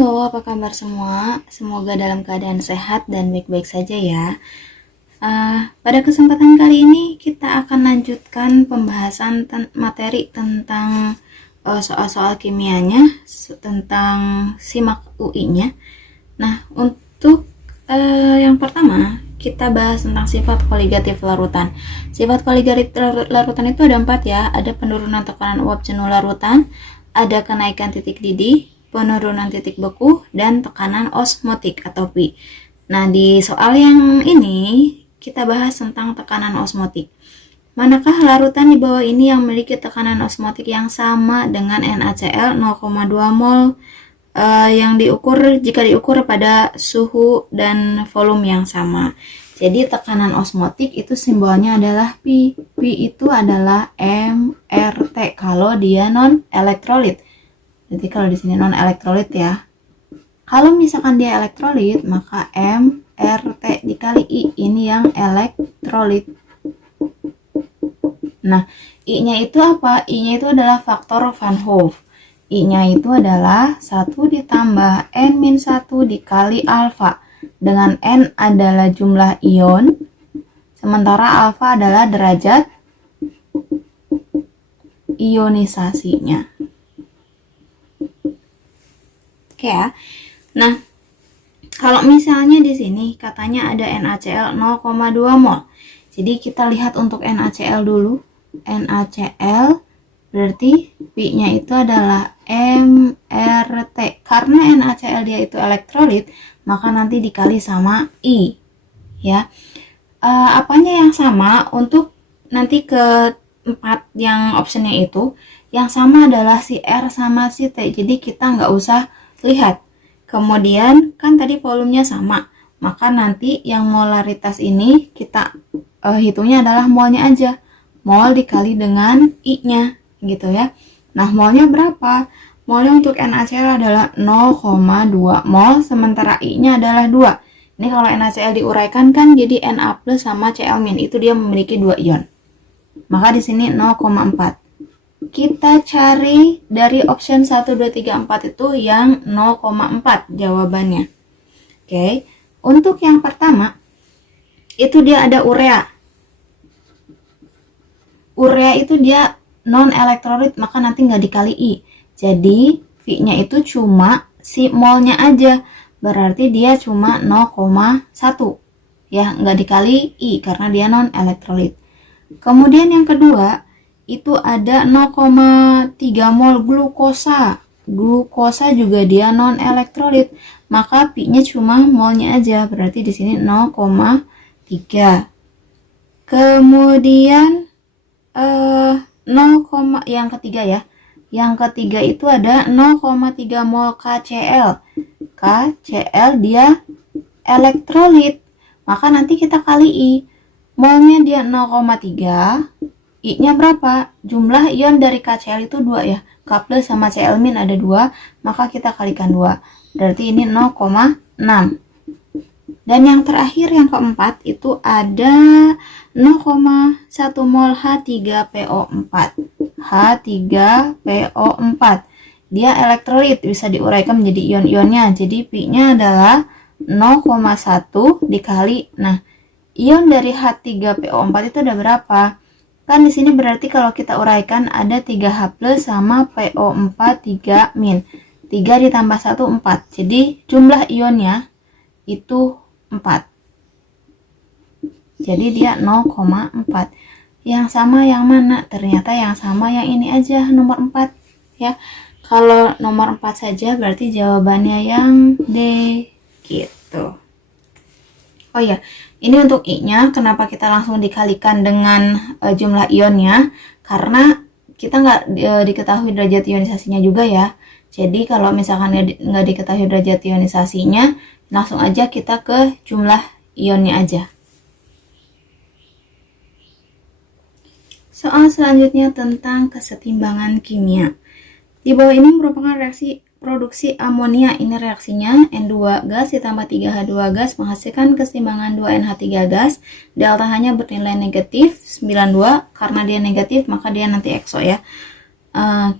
Halo, apa kabar semua? Semoga dalam keadaan sehat dan baik-baik saja ya. Pada kesempatan kali ini kita akan lanjutkan pembahasan materi tentang soal-soal kimianya, tentang SIMAK UI-nya. Nah, untuk yang pertama kita bahas tentang sifat koligatif larutan. Sifat koligatif larutan itu ada 4 ya. Ada penurunan tekanan uap jenuh larutan, ada kenaikan titik didih, penurunan titik beku, dan tekanan osmotik atau Pi. Nah, di soal yang ini kita bahas tentang tekanan osmotik. Manakah larutan di bawah ini yang memiliki tekanan osmotik yang sama dengan NaCl 0,2 mol yang jika diukur pada suhu dan volume yang sama. Jadi tekanan osmotik itu simbolnya adalah Pi. Pi itu adalah MRT kalau dia non elektrolit. Jadi kalau di sini non elektrolit ya. Kalau misalkan dia elektrolit, maka MRT dikali I, ini yang elektrolit. Nah, I-nya itu apa? I-nya itu adalah faktor Van Hoff. I-nya itu adalah 1 ditambah N-1 dikali alfa. Dengan N adalah jumlah ion, sementara alfa adalah derajat ionisasinya. Oke ya. Nah, kalau misalnya di sini katanya ada NaCl 0,2 mol. Jadi kita lihat untuk NaCl dulu. NaCl berarti Pi-nya itu adalah MRT. Karena NaCl dia itu elektrolit, maka nanti dikali sama I. Ya. Apanya yang sama untuk nanti ke 4 yang optionnya itu, yang sama adalah si R sama si T. Jadi kita nggak usah lihat. Kemudian kan tadi volumenya sama, maka nanti yang molaritas ini kita hitungnya adalah molnya aja. Mol dikali dengan I-nya gitu ya. Nah, molnya berapa? Molnya untuk NaCl adalah 0,2 mol, sementara I-nya adalah 2. Ini kalau NaCl diuraikan kan jadi Na+ sama Cl-, itu dia memiliki 2 ion. Maka di sini 0,4. Kita cari dari option 1, 2, 3, 4 itu yang 0,4 jawabannya. Oke. Untuk yang pertama, itu dia ada urea. Urea itu dia non-elektrolit, maka nanti nggak dikali I. Jadi, V-nya itu cuma si molnya aja. Berarti dia cuma 0,1. Ya, nggak dikali I karena dia non-elektrolit. Kemudian yang kedua, itu ada 0,3 mol glukosa. Glukosa juga dia non-elektrolit, maka Pi-nya cuma molnya aja, berarti di sini 0,3. Kemudian 0, yang ketiga ya. Yang ketiga itu ada 0,3 mol KCl. KCl dia elektrolit, maka nanti kita kali I. Molnya dia 0,3. I-nya berapa? Jumlah ion dari KCl itu 2 ya. K+ sama Cl- ada 2, maka kita kalikan 2. Berarti ini 0,6. Dan yang terakhir, yang keempat, itu ada 0,1 mol H3PO4. H3PO4. Dia elektrolit, bisa diuraikan menjadi ion-ionnya. Jadi Pi-nya adalah 0,1 dikali. Nah, ion dari H3PO4 itu ada berapa? Kan di sini berarti kalau kita uraikan ada 3H+ sama PO4 3-. 3 ditambah 1 4. Jadi jumlah ionnya itu 4. Jadi dia 0,4. Yang sama yang mana? Ternyata yang sama yang ini aja, nomor 4 ya. Kalau nomor 4 saja berarti jawabannya yang D gitu. Oh ya, ini untuk I-nya, kenapa kita langsung dikalikan dengan jumlah ionnya? Karena kita nggak diketahui derajat ionisasinya juga ya. Jadi kalau misalkan nggak diketahui derajat ionisasinya, langsung aja kita ke jumlah ionnya aja. Soal selanjutnya tentang kesetimbangan kimia. Di bawah ini merupakan reaksi produksi amonia. Ini reaksinya N2 gas ditambah 3H2 gas menghasilkan kesetimbangan 2NH3 gas. Delta H-nya bernilai negatif 92. Karena dia negatif maka dia nanti exo ya.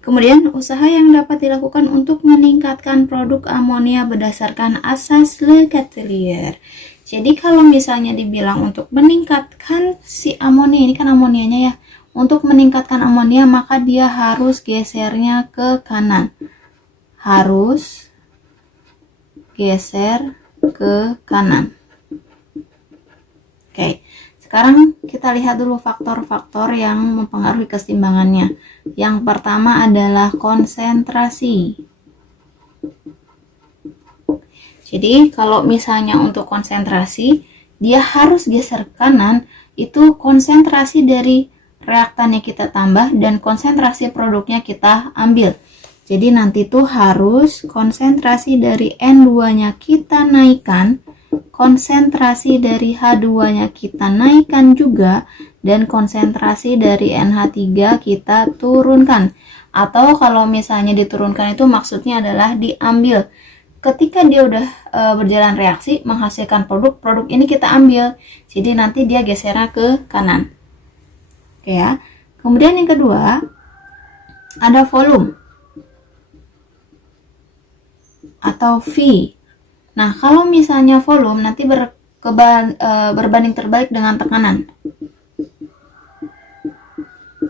Kemudian usaha yang dapat dilakukan untuk meningkatkan produk amonia berdasarkan asas Le Chatelier. Jadi kalau misalnya dibilang untuk meningkatkan si amonia, ini kan amonianya ya, untuk meningkatkan amonia maka dia harus gesernya ke kanan, harus geser ke kanan. Oke, sekarang kita lihat dulu faktor-faktor yang mempengaruhi keseimbangannya. Yang pertama adalah konsentrasi. Jadi kalau misalnya untuk konsentrasi, dia harus geser ke kanan, itu konsentrasi dari reaktannya kita tambah dan konsentrasi produknya kita ambil. Jadi nanti tuh harus konsentrasi dari N2-nya kita naikkan, konsentrasi dari H2-nya kita naikkan juga, dan konsentrasi dari NH3 kita turunkan. Atau kalau misalnya diturunkan itu maksudnya adalah diambil. Ketika dia udah berjalan reaksi menghasilkan produk ini kita ambil. Jadi nanti dia gesernya ke kanan. Oke ya. Kemudian yang kedua ada volume atau V. Nah, kalau misalnya volume nanti berbanding terbalik dengan tekanan.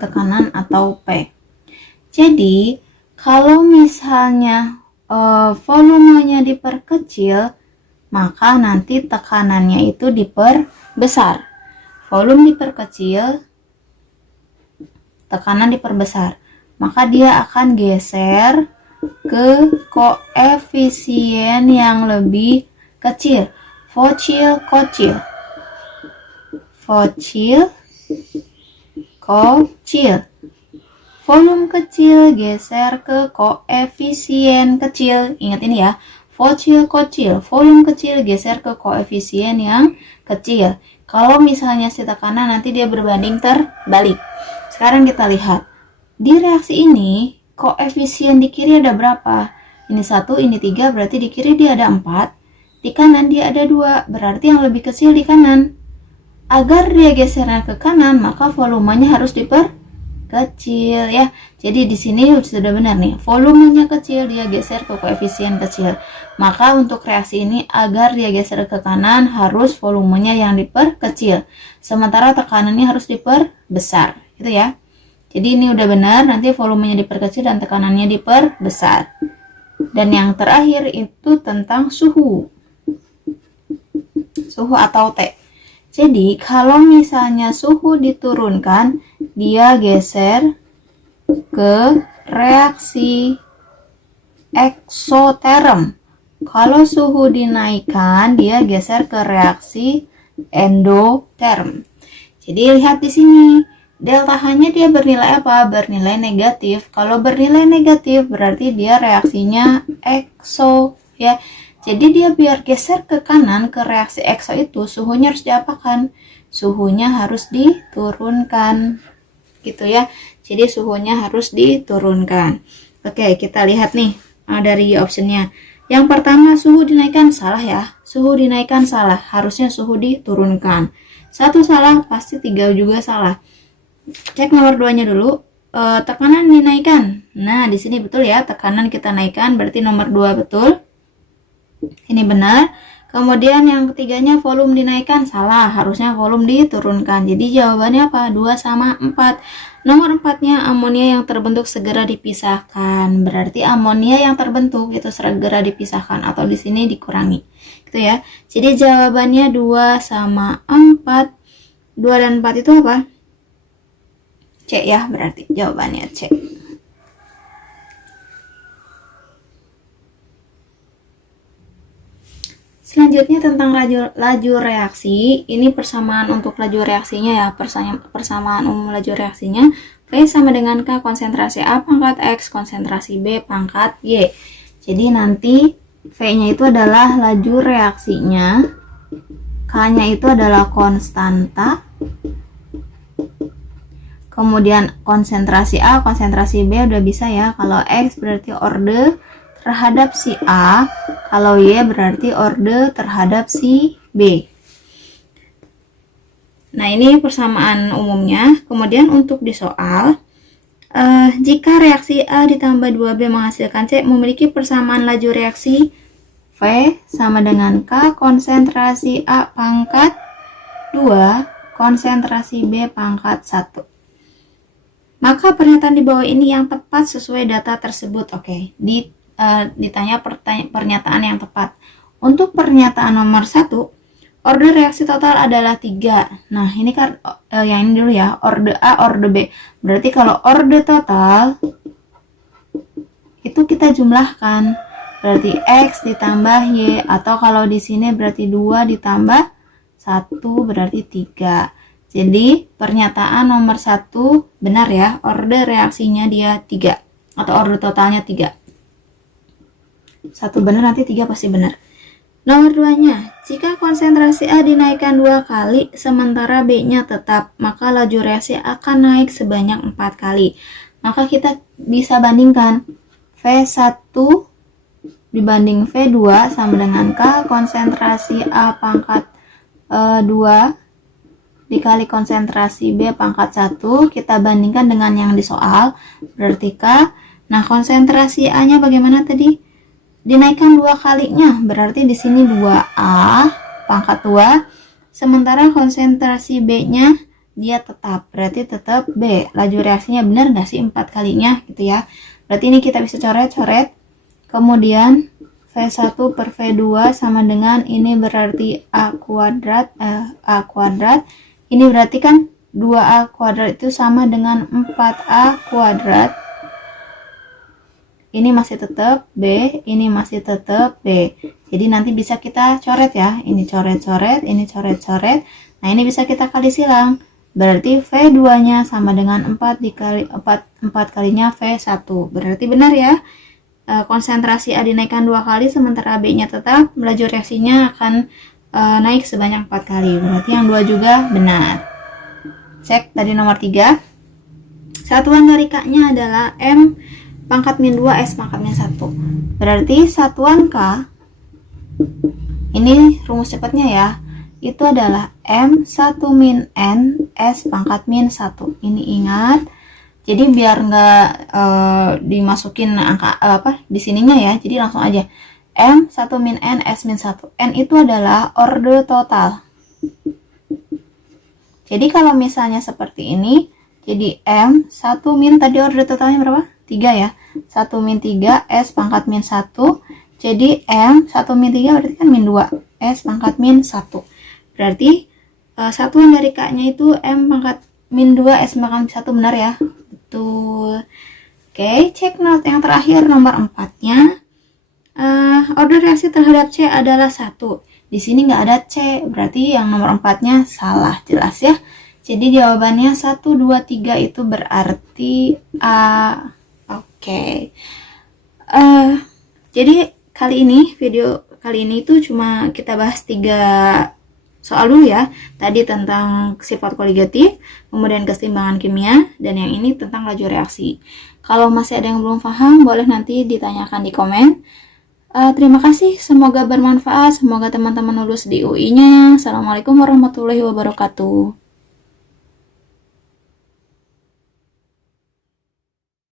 Tekanan atau P. Jadi, kalau misalnya volumenya diperkecil, maka nanti tekanannya itu diperbesar. Volume diperkecil, tekanan diperbesar. Maka dia akan geser ke koefisien yang lebih kecil. Vocil-kocil. Vocil-kocil. Volume kecil geser ke koefisien kecil. Ingat ini ya. Vocil-kocil. Volume kecil geser ke koefisien yang kecil. Kalau misalnya si tekanan nanti dia berbanding terbalik. Sekarang kita lihat. Di reaksi ini koefisien di kiri ada berapa? Ini 1, ini 3, berarti di kiri dia ada 4. Di kanan dia ada 2, berarti yang lebih kecil di kanan. Agar dia gesernya ke kanan, maka volumenya harus diperkecil ya. Jadi di sini sudah benar nih. Volumenya kecil, dia geser ke koefisien kecil. Maka untuk reaksi ini agar dia geser ke kanan harus volumenya yang diperkecil. Sementara tekanannya harus diperbesar. Gitu ya. Jadi ini udah benar, nanti volumenya diperkecil dan tekanannya diperbesar. Dan yang terakhir itu tentang suhu. Suhu atau T. Jadi kalau misalnya suhu diturunkan, dia geser ke reaksi eksoterm. Kalau suhu dinaikkan, dia geser ke reaksi endoterm. Jadi lihat di sini. Delta H-nya dia bernilai apa? Bernilai negatif. Kalau bernilai negatif berarti dia reaksinya ekso ya. Jadi dia biar geser ke kanan ke reaksi ekso itu suhunya harus diapakan? Suhunya harus diturunkan. Gitu ya. Jadi suhunya harus diturunkan. Oke, kita lihat nih dari optionnya. Yang pertama suhu dinaikkan salah ya. Suhu dinaikkan salah. Harusnya suhu diturunkan. 1 salah, pasti 3 juga salah. Cek nomor 2-nya dulu. Tekanan dinaikkan. Nah, di sini betul ya, tekanan kita naikkan, berarti nomor 2 betul. Ini benar. Kemudian yang ketiganya volume dinaikkan, salah. Harusnya volume diturunkan. Jadi jawabannya apa? 2 sama 4. Nomor 4-nya amonia yang terbentuk segera dipisahkan. Berarti amonia yang terbentuk itu segera dipisahkan atau di sini dikurangi. Gitu ya. Jadi jawabannya 2 sama 4. 2 dan 4 itu apa? C ya, berarti jawabannya C. Selanjutnya tentang laju reaksi. Ini persamaan untuk laju reaksinya ya, persamaan umum laju reaksinya. V sama dengan K konsentrasi A pangkat X, konsentrasi B pangkat Y. Jadi nanti V-nya itu adalah laju reaksinya, K-nya itu adalah konstanta, kemudian konsentrasi A, konsentrasi B udah bisa ya. Kalau X berarti orde terhadap si A, kalau Y berarti orde terhadap si B. Nah, ini persamaan umumnya. Kemudian untuk di soal, Jika reaksi A ditambah 2B menghasilkan C, memiliki persamaan laju reaksi V sama dengan K konsentrasi A pangkat 2 konsentrasi B pangkat 1. Maka pernyataan di bawah ini yang tepat sesuai data tersebut. Oke, ditanya pernyataan yang tepat. Untuk pernyataan nomor 1, order reaksi total adalah 3. Nah, ini kan yang ini dulu ya, order A, order B. Berarti kalau order total itu kita jumlahkan. Berarti X ditambah Y, atau kalau di sini berarti 2 ditambah 1 berarti 3. Jadi pernyataan nomor 1 benar ya, order reaksinya dia 3 atau order totalnya 3. 1 benar, nanti 3 pasti benar. Nomor 2-nya, jika konsentrasi A dinaikkan 2 kali sementara B-nya tetap, maka laju reaksi akan naik sebanyak 4 kali. Maka kita bisa bandingkan V1 dibanding V2 sama dengan K konsentrasi A pangkat 2 dikali konsentrasi B pangkat 1, kita bandingkan dengan yang di soal, berarti K. Nah, konsentrasi A-nya bagaimana tadi? Dinaikkan 2 kalinya, berarti di sini 2A pangkat 2, sementara konsentrasi B-nya dia tetap, berarti tetap B. Laju reaksinya benar nggak sih 4 kalinya gitu ya. Berarti ini kita bisa coret-coret. Kemudian V1 per V2 sama dengan ini berarti A kuadrat. Ini berarti kan 2A kuadrat itu sama dengan 4A kuadrat. Ini masih tetap B, ini masih tetap B. Jadi nanti bisa kita coret ya. Ini coret-coret, ini coret-coret. Nah, ini bisa kita kali silang. Berarti V2-nya sama dengan 4 dikali 4 kalinya V1. Berarti benar ya. Konsentrasi A dinaikkan 2 kali sementara B-nya tetap, laju reaksinya akan naik sebanyak 4 kali. Berarti yang 2 juga benar. Cek tadi nomor 3. Satuan dari K-nya adalah M pangkat min 2 S pangkat min 1. Berarti satuan K, ini rumus cepatnya ya, itu adalah M 1 min N S pangkat min 1. Ini ingat. Jadi biar nggak dimasukin angka di sininya ya, jadi langsung aja M 1 min N S min 1. N itu adalah order total. Jadi kalau misalnya seperti ini, jadi M 1 min tadi order totalnya berapa? 3 ya. 1 min 3 S pangkat min 1. Jadi M 1 min 3 berarti kan min 2 S pangkat min 1. Berarti satuan dari K-nya itu M pangkat min 2 S pangkat min 1, benar ya? Betul. Oke, cek note yang terakhir nomor 4-nya. Order reaksi terhadap C adalah 1. Di sini nggak ada C, berarti yang nomor 4-nya salah, jelas ya. Jadi jawabannya 1, 2, 3 itu berarti A. Oke. Jadi video kali ini itu cuma kita bahas 3 soal dulu ya. Tadi tentang sifat koligatif, kemudian keseimbangan kimia, dan yang ini tentang laju reaksi. Kalau masih ada yang belum paham, boleh nanti ditanyakan di komen. Terima kasih, semoga bermanfaat, semoga teman-teman lulus di UI-nya. Assalamualaikum warahmatullahi wabarakatuh.